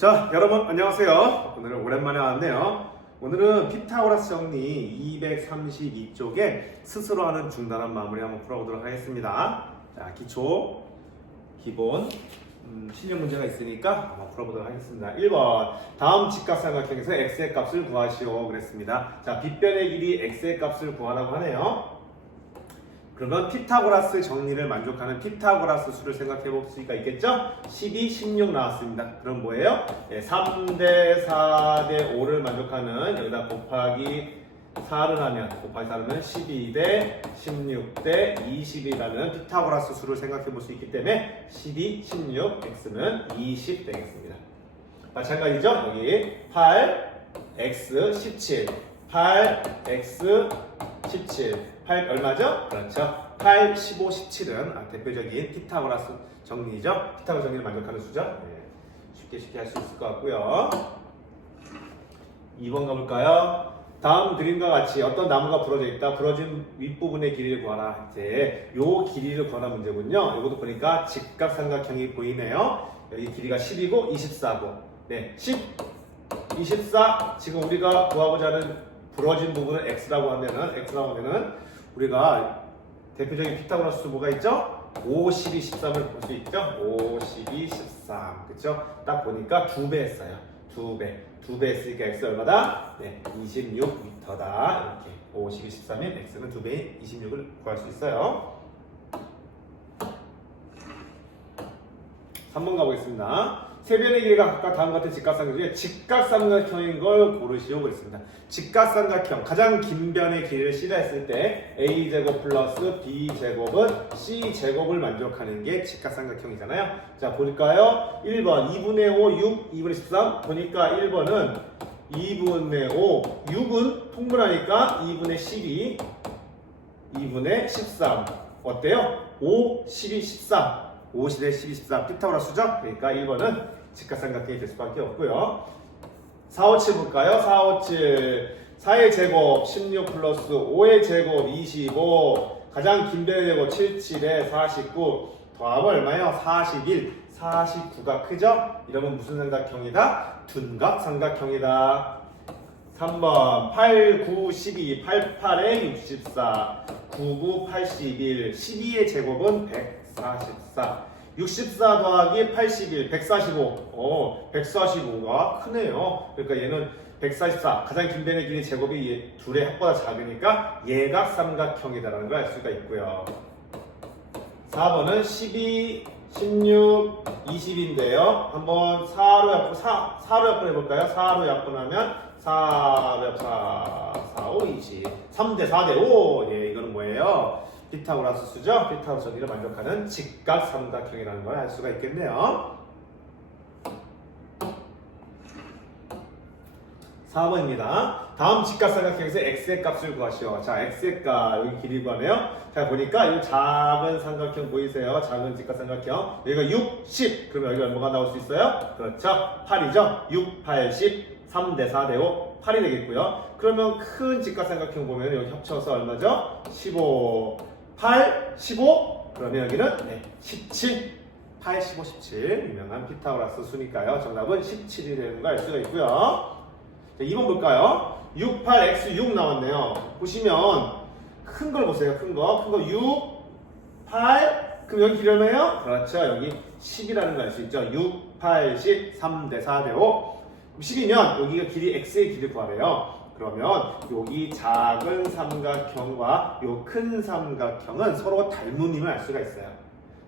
자, 여러분 안녕하세요. 오늘은 오랜만에 왔네요. 오늘은 피타고라스 정리 232쪽에 스스로 하는 중단한 마무리 한번 풀어보도록 하겠습니다. 자, 기초, 기본, 실력 문제가 있으니까 한번 풀어보도록 하겠습니다. 1번, 다음 직각삼각형에서 x의 값을 구하시오 그랬습니다. 자, 빗변의 길이 x의 값을 구하라고 하네요. 그러면 피타고라스 정리를 만족하는 피타고라스 수를 생각해 볼 수가 있겠죠? 12, 16 나왔습니다. 그럼 뭐예요? 3대 4대 5를 만족하는 여기다 곱하기 4를 하면 12대 16대 20이라는 피타고라스 수를 생각해 볼 수 있기 때문에 12, 16, x는 20 되겠습니다. 마찬가지죠? 여기 8, x 17, 8, x 17 8 얼마죠? 그렇죠. 8, 15, 17은 대표적인 피타고라스 정리죠. 피타고라스 정리를 만족하는 수죠. 네. 쉽게 할 수 있을 것 같고요. 2번 가볼까요? 다음 그림과 같이 어떤 나무가 부러져 있다. 부러진 윗부분의 길이를 구하라. 이제 요 길이를 구하는 문제군요. 이것도 보니까 직각삼각형이 보이네요. 여기 길이가 10이고 24고 네, 10, 24 지금 우리가 구하고자 하는 부러진 부분은 x라고 하면은 우리가 대표적인 피타고라스 뭐가 있죠? 5, 12, 13을 볼 수 있죠? 5, 12, 13 그쵸? 딱 보니까 2배 했어요. 2배 했으니까 x 얼마다? 네, 26m다 이렇게 5, 12, 13인 x는 2배인 26을 구할 수 있어요. 3번 가보겠습니다. 세 변의 길이가 각각 다음과 같은 직각삼각형 중에 직각삼각형인 걸 고르시오 그랬습니다. 직각삼각형 가장 긴 변의 길이를 C라 했을 때 A제곱 플러스 B제곱은 C제곱을 만족하는 게 직각삼각형이잖아요. 자 볼까요? 1번 2분의 5, 6, 2분의 13 보니까 1번은 2분의 5, 6은 통분하니까 2분의 12, 2분의 13 어때요? 5, 12, 13 50대 12, 14 피타고라스죠? 그러니까 1번은 직각삼각형이 될 수밖에 없고요. 4, 5, 7 볼까요? 4, 5, 7 4의 제곱 16 플러스 5의 제곱 25 가장 긴 변의 제곱 7, 7에 49 더하면 얼마예요? 41 49가 크죠? 이러면 무슨 삼각형이다? 둔각삼각형이다. 3번 8, 9, 12 88에 64 99, 81 12의 제곱은 144 64 더하기 81 145 145가 크네요. 그러니까 얘는 144 가장 긴 변의 길이 제곱이 둘의 합보다 작으니까 예각삼각형이다라는 걸 알 수가 있고요. 4번은 12 16 20인데요. 한번 4로 약분해볼까요? 4로 약분하면 4, 5, 20 3대 4대 5 예, 이거는 뭐예요? 피타고라스 수죠? 피타고라스 정리를 만족하는 직각삼각형이라는 걸 알 수가 있겠네요. 4번입니다. 다음 직각삼각형에서 x의 값을 구하시오. 자, x의 값 여기 길이 구하네요. 자, 보니까 이 작은 삼각형 보이세요? 작은 직각삼각형. 여기가 6, 10. 그러면 여기 얼마가 나올 수 있어요? 그렇죠. 8이죠. 6, 8, 10. 3대 4대 5. 8이 되겠고요. 그러면 큰 직각삼각형 보면 여기 합쳐서 얼마죠? 15, 8, 15. 그러면 여기는 17. 8, 15, 17. 유명한 피타고라스 수니까요. 정답은 17이 되는 걸 알 수가 있고요. 자, 2번 볼까요? 6, 8, x 6 나왔네요. 보시면 큰 걸 보세요. 큰 거 6, 8. 그럼 여기 길이 얼마예요? 그렇죠. 여기 10이라는 걸 알 수 있죠. 6, 8, 10, 3대 4대 5. 10이면 여기가 길이 x의 길이를 구하래요. 그러면 여기 작은 삼각형과 요 큰 삼각형은 서로 닮음임을 알 수가 있어요.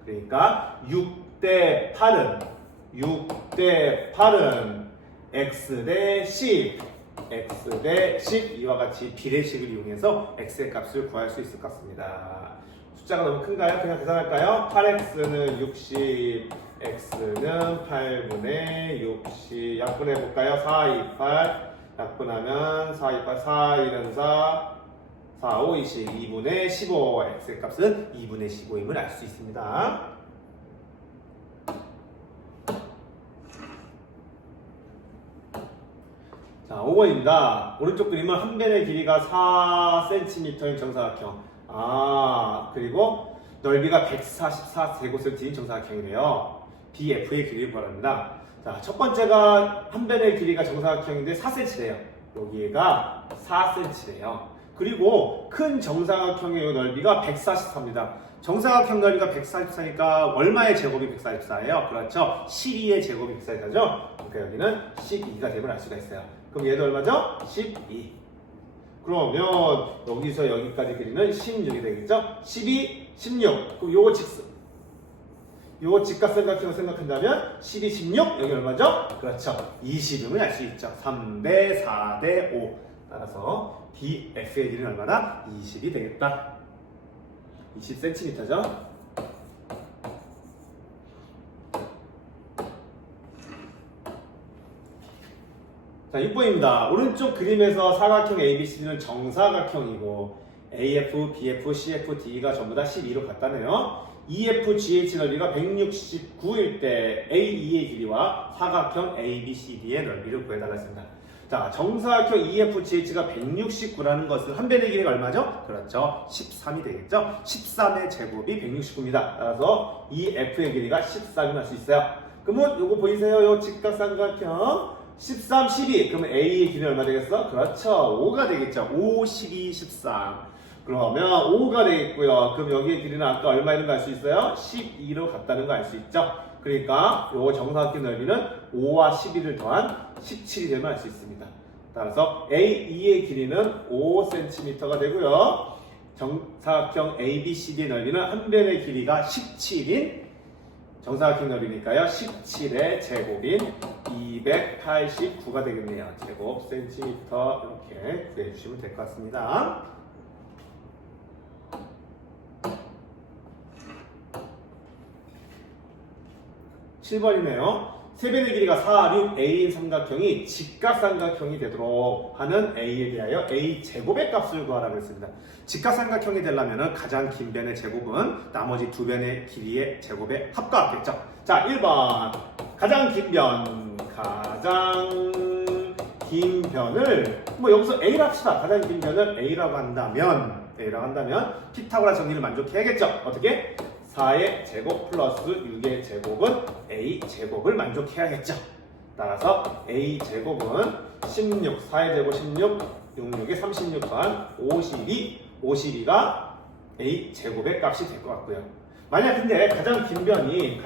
그러니까 6대 8은 x 대 10 이와 같이 비례식을 이용해서 x의 값을 구할 수 있을 것 같습니다. 숫자가 너무 큰가요? 그냥 계산할까요? 8x는 60 x는 8분의 60 약분해 볼까요? 4, 2, 8 약분하면 4, 2, 8 4, 2는 4 4, 5, 20 2분의 15 x의 값은 2분의 15임을 알 수 있습니다. 자, 5번입니다. 오른쪽 그림은 한 변의 길이가 4cm인 정사각형 그리고 넓이가 144제곱센티인 정사각형이래요. BF의 길이를 구하랍니다. 자, 첫 번째가 한 변의 길이가 정사각형인데 4cm래요. 여기가 4cm래요. 그리고 큰 정사각형의 넓이가 144입니다. 정사각형 넓이가 144니까 얼마의 제곱이 144예요? 그렇죠. 12의 제곱이 144죠. 그러니까 여기는 12가 됨을 알 수가 있어요. 그럼 얘도 얼마죠? 12. 그러면 여기서 여기까지 길이는 16이 되겠죠? 12, 16. 그럼 요거 직각삼각형을 생각한다면 12, 16. 여기 얼마죠? 그렇죠. 20임을 알 수 있죠. 3대 4대 5. 따라서 DF의 길이는 얼마나? 20이 되겠다. 20cm죠. 자, 6번입니다. 오른쪽 그림에서 사각형 ABCD는 정사각형이고 AF, BF, CF, D가 전부 다 12로 같다네요. EF, GH 넓이가 169일 때 AE의 길이와 사각형 ABCD의 넓이를 구해달라 했습니다. 자, 정사각형 EF, GH가 169라는 것은 한 변의 길이가 얼마죠? 그렇죠. 13이 되겠죠. 13의 제곱이 169입니다. 따라서 EF의 길이가 13이 날 수 있어요. 그러면 요거 보이세요? 요 직각삼각형 13, 12. 그러면 A의 길이는 얼마 되겠어? 그렇죠. 5가 되겠죠. 5, 12, 13. 그러면 5가 되겠고요. 그럼 여기의 길이는 아까 얼마 있는 거 알 수 있어요? 12로 같다는 거 알 수 있죠. 그러니까 요 정사각형 넓이는 5와 12를 더한 17이 되면 알 수 있습니다. 따라서 AE의 길이는 5cm가 되고요. 정사각형 ABCD의 넓이는 한 변의 길이가 17인 정사각형 넓이니까요. 17의 제곱인 289가 되겠네요. 제곱 센티미터 이렇게 구해주시면 될 것 같습니다. 7번이네요. 세 변의 길이가 4, 6, A인 삼각형이 직각삼각형이 되도록 하는 A에 대하여 A 제곱의 값을 구하라고 했습니다. 직각삼각형이 되려면 가장 긴 변의 제곱은 나머지 두 변의 길이의 제곱에 합과하겠죠. 자, 1번 가장 긴 변을 여기서 A라 합시다. 가장 긴 변을 A라고 한다면 피타고라 정리를 만족해야겠죠. 어떻게? 4의 제곱 플러스 6의 제곱은 A 제곱을 만족해야겠죠. 따라서 A 제곱은 16, 4의 제곱 16, 66에 36 더한 52가 A 제곱의 값이 될 것 같고요. 만약 근데 가장 긴 변이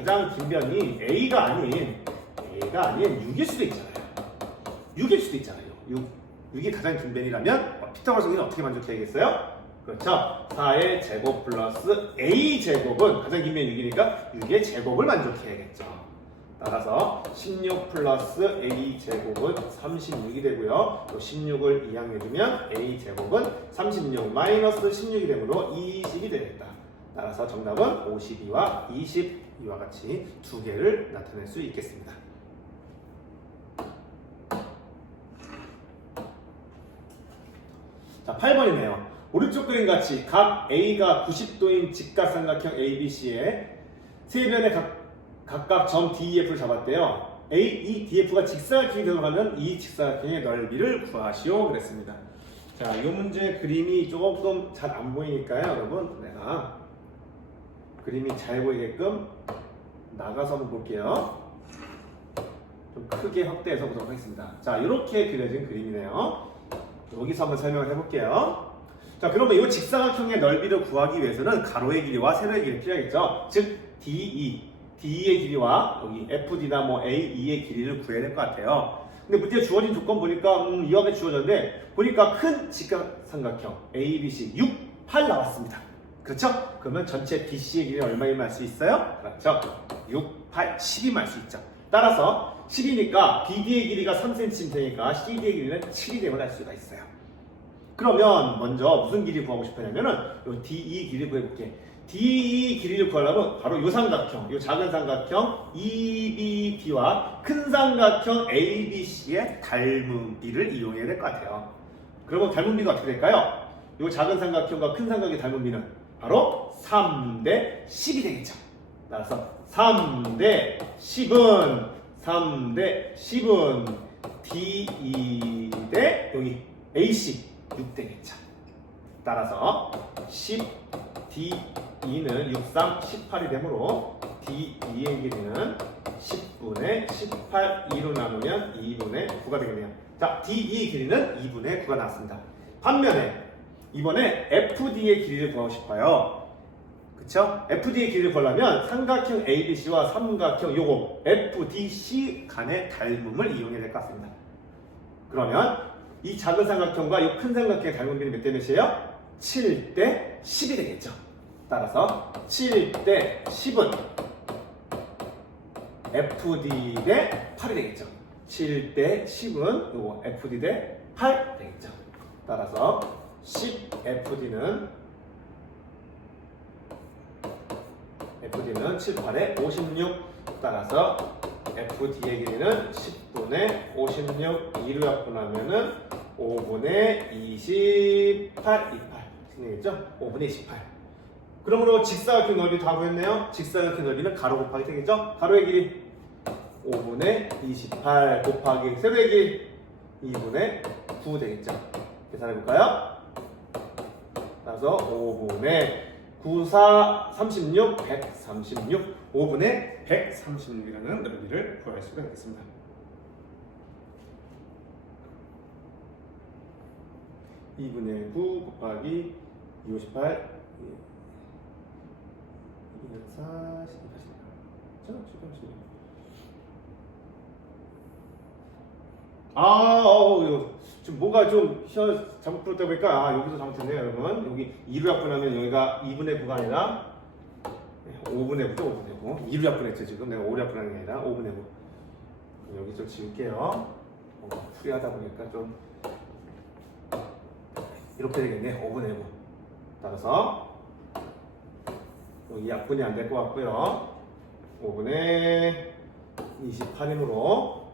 A가 아닌 6일 수도 있잖아요. 6이 가장 긴 변이라면 피타고라 정리는 어떻게 만족해야겠어요? 그렇죠. 4의 제곱 플러스 A 제곱은 가장 긴 변이 6이니까 6의 제곱을 만족해야겠죠. 따라서 16 플러스 A 제곱은 36이 되고요. 또 16을 이항해주면 A 제곱은 36 마이너스 16이 되므로 20이 되겠다. 따라서 정답은 52와 22와 같이 두 개를 나타낼 수 있겠습니다. 자, 8번이네요. 오른쪽 그림 같이 각 A가 90도인 직각삼각형 ABC의 세 변의 각각 점 DEF를 잡았대요. 이 DF가 직사각형이 들어가면 이 직사각형의 넓이를 구하시오 그랬습니다. 자, 이 문제 그림이 조금 잘 안 보이니까요, 여러분. 내가 그림이 잘 보이게끔 나가서 한번 볼게요. 좀 크게 확대해서 보도록 하겠습니다. 자, 이렇게 그려진 그림이네요. 여기서 한번 설명을 해볼게요. 자, 그러면 이 직사각형의 넓이를 구하기 위해서는 가로의 길이와 세로의 길이 필요하겠죠. 즉 DE의 길이와 여기 FD나 AE의 길이를 구해야 될 것 같아요. 근데 문제 주어진 조건 보니까 이와같이 주어졌는데 보니까 큰 직각삼각형 ABC 6, 8 나왔습니다. 그렇죠? 그러면 전체 BC의 길이는 얼마임을 알 수 있어요? 그렇죠. 6, 8, 10임 알 수 있죠. 따라서 10이니까 BD의 길이가 3cm 되니까 CD의 길이는 7이 되면 알 수가 있어요. 그러면 먼저 무슨 길이 구하고 싶었냐면은 요 DE 길이 구해볼게. DE 길이를 구하려면 바로 요 삼각형, 요 작은 삼각형 EBD와 큰 삼각형 ABC의 닮은비를 이용해야 될 것 같아요. 그러면 닮은비가 어떻게 될까요? 요 작은 삼각형과 큰 삼각형의 닮은비는 바로 3대 10이 되겠죠. 따라서 3대 10은 DE 대 여기 AC 6 되겠죠. 따라서 10 DE 2는 6, 3, 18이 되므로 D2의 길이는 10분의 18, 2로 나누면 2분의 9가 되겠네요. 자, D2의 길이는 2분의 9가 나왔습니다. 반면에 이번에 FD의 길이를 구하고 싶어요. 그쵸? FD의 길이를 구하려면 삼각형 ABC와 삼각형 요거 FDC 간의 닮음을 이용해야 될 것 같습니다. 그러면 이 작은 삼각형과 이 큰 삼각형의 닮은 비는 몇 대 몇이에요? 7대 10이 되겠죠. 따라서 7대 10은 FD 대 8이 되겠죠. 7대 10은 요거 FD 대 8 되겠죠. 따라서 10FD는 7, 8에 56 따라서 FD의 길이는 10분의 56 2로 약분하면은 5분의 28 생기겠죠? 5분의 28 그러므로 직사각형 넓이 다 구했네요. 직사각형 넓이는 가로 곱하기 되겠죠? 가로의 길이 5분의 28 곱하기 세로의 길이 2분의 9 되겠죠? 계산해볼까요? 따라서 5분의 9, 4, 36, 136 5분의 136이라는 넓이를 구할 수가 있겠습니다. (2분의 9) 곱하기 258 2는 40 이거 지금 뭔가 좀 잘못 풀었다 보니까 여기서 잘못했네요 여러분. 여기 2로 약분하면 여기가 2분의 9가 아니라 5분의 9죠. 5분의 9 2로 약분했죠. 지금 내가 5로 약분하는 게 아니라 5분의 9 여기 좀 지울게요. 풀이하다 보니까 좀 이렇게 되겠네. 5분의 9 따라서 여기 약분이 안 될 것 같고요. 5분의 28이므로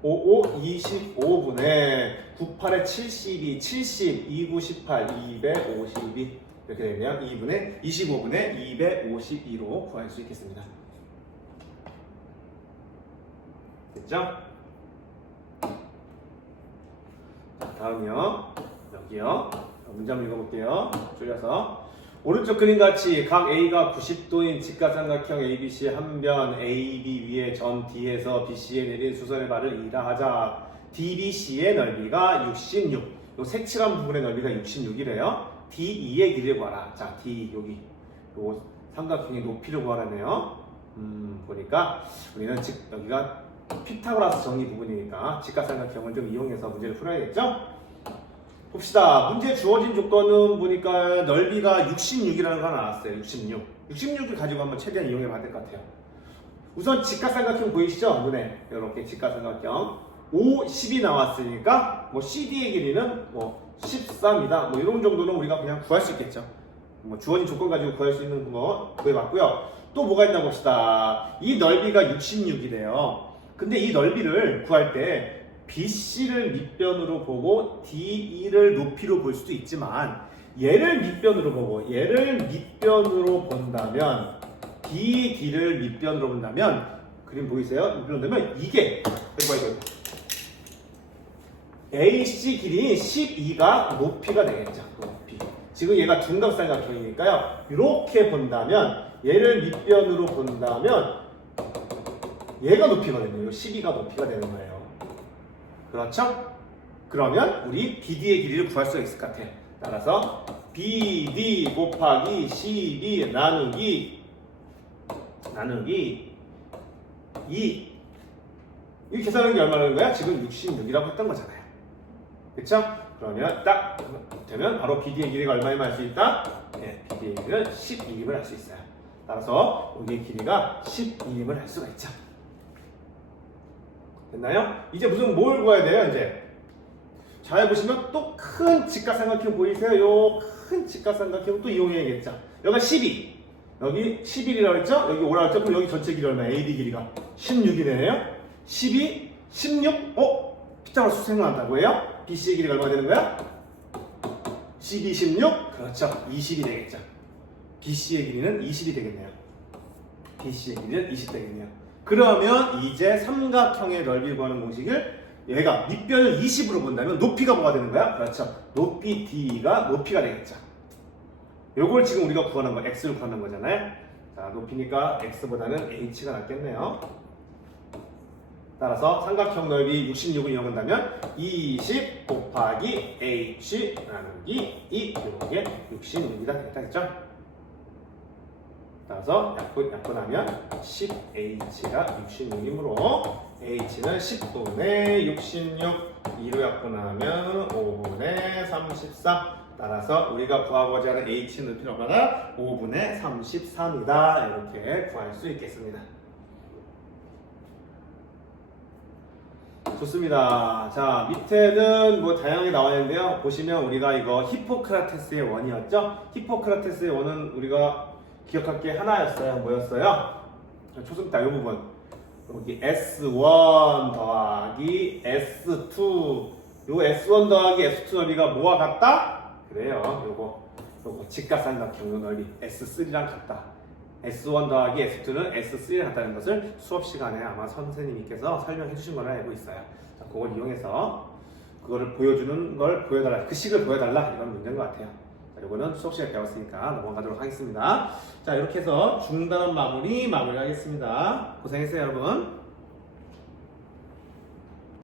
5, 25분의 98에 72, 70, 29, 18, 252 이렇게 되면 25분의 252로 구할 수 있겠습니다. 됐죠? 자, 다음이요. 여기요. 문제 한번 읽어볼게요. 줄여서. 오른쪽 그림같이 각 A가 90도인 직각삼각형 ABC 한 변 AB 위에 점 D에서 BC에 내린 수선의 발을 E라 하자. DBC의 넓이가 66. 요 색칠한 부분의 넓이가 66이래요. D2의 길이를 구하라. 자, D 여기 요 삼각형의 높이를 구하라네요. 보니까 우리는 여기가 피타고라스 정리 부분이니까 직각삼각형을 좀 이용해서 문제를 풀어야겠죠? 봅시다. 문제 주어진 조건은 보니까 넓이가 66이라는 거 하나 나왔어요. 66을 가지고 한번 최대한 이용해 봐야 될 것 같아요. 우선 직각삼각형 보이시죠? 눈에 이렇게 직각삼각형 5, 10이 나왔으니까 뭐 CD의 길이는 뭐 13이다. 뭐 이런 정도는 우리가 그냥 구할 수 있겠죠. 뭐 주어진 조건 가지고 구할 수 있는 거 구해봤고요. 또 뭐가 있나 봅시다. 이 넓이가 66이래요. 근데 이 넓이를 구할 때 BC를 밑변으로 보고 DE를 높이로 볼 수도 있지만 얘를 밑변으로 본다면 DD를 밑변으로 본다면 그림 보이세요? 밑변으로 본다면 이게 이거 AC 길이인 12가 높이가 되겠죠. 높이. 지금 얘가 둔각삼각형이니까요. 이렇게 본다면 얘를 밑변으로 본다면 얘가 높이거든요. 12가 높이가 되는 거예요. 그렇죠? 그러면 우리 BD의 길이를 구할 수가 있을 것 같아요. 따라서 BD 곱하기 CD 나누기 2 이 계산하는 게 얼마나 되는 거야? 지금 66이라고 했던 거잖아요. 그쵸? 그러면 딱 되면 바로 BD의 길이가 얼마임을 알 수 있다? 네, BD의 길이는 12임을 알 수 있어요. 따라서 여기의 길이가 12임을 알 수가 있죠. 됐나요? 이제 뭘 구해야 돼요? 이제 잘 보시면 또 큰 직각삼각형 보이세요? 요 큰 직각삼각형 또 이용해야겠죠. 여기가 12 여기 11이라고 했죠? 여기 5라고 했죠? 그럼 여기 전체 길이 얼마야? AD 길이가 16이네요. 12, 16 피타고라스 생각난다고 해요? BC의 길이가 얼마나 되는 거야? 12, 16 그렇죠. 20이 되겠죠. BC의 길이는 20이 되겠네요. BC의 길이는 20 되겠네요. 그러면 이제 삼각형의 넓이를 구하는 공식을 얘가 밑변을 20으로 본다면 높이가 뭐가 되는 거야? 그렇죠. 높이 D가 높이가 되겠죠. 요걸 지금 우리가 구하는 거, x를 구하는 거잖아요. 자, 높이니까 x보다는 h가 낫겠네요. 따라서 삼각형 넓이 66을 이용한다면 20 곱하기 h 나누기 2 이게 66이다 되겠죠? 따라서 약분하면 10h가 66이므로 h는 10분의 66 2로 약분하면 5분의 34 따라서 우리가 구하고자 하는 h 높이는 얼마나? 5분의 33이다 이렇게 구할 수 있겠습니다. 좋습니다. 자, 밑에는 뭐 다양하게 나와 있는데요. 보시면 우리가 이거 히포크라테스의 원이었죠? 히포크라테스의 원은 우리가 기억할 게 하나였어요. 뭐였어요? 초승달 이 부분. 여기 S1 더하기 S2. 요 S1 더하기 S2 넓이가 뭐와 같다? 그래요. 요거 직각삼각형 넓이 S3랑 같다. S1 더하기 S2는 S3랑 같다는 것을 수업 시간에 아마 선생님께서 설명해 주신 걸로 알고 있어요. 자, 그걸 이용해서 그거를 보여주는 걸 보여달라. 그 식을 보여달라. 이건 문제인 것 같아요. 자, 이거는 수업 시간에 배웠으니까 넘어가도록 하겠습니다. 자, 이렇게 해서 중단원 마무리하겠습니다. 고생했어요, 여러분.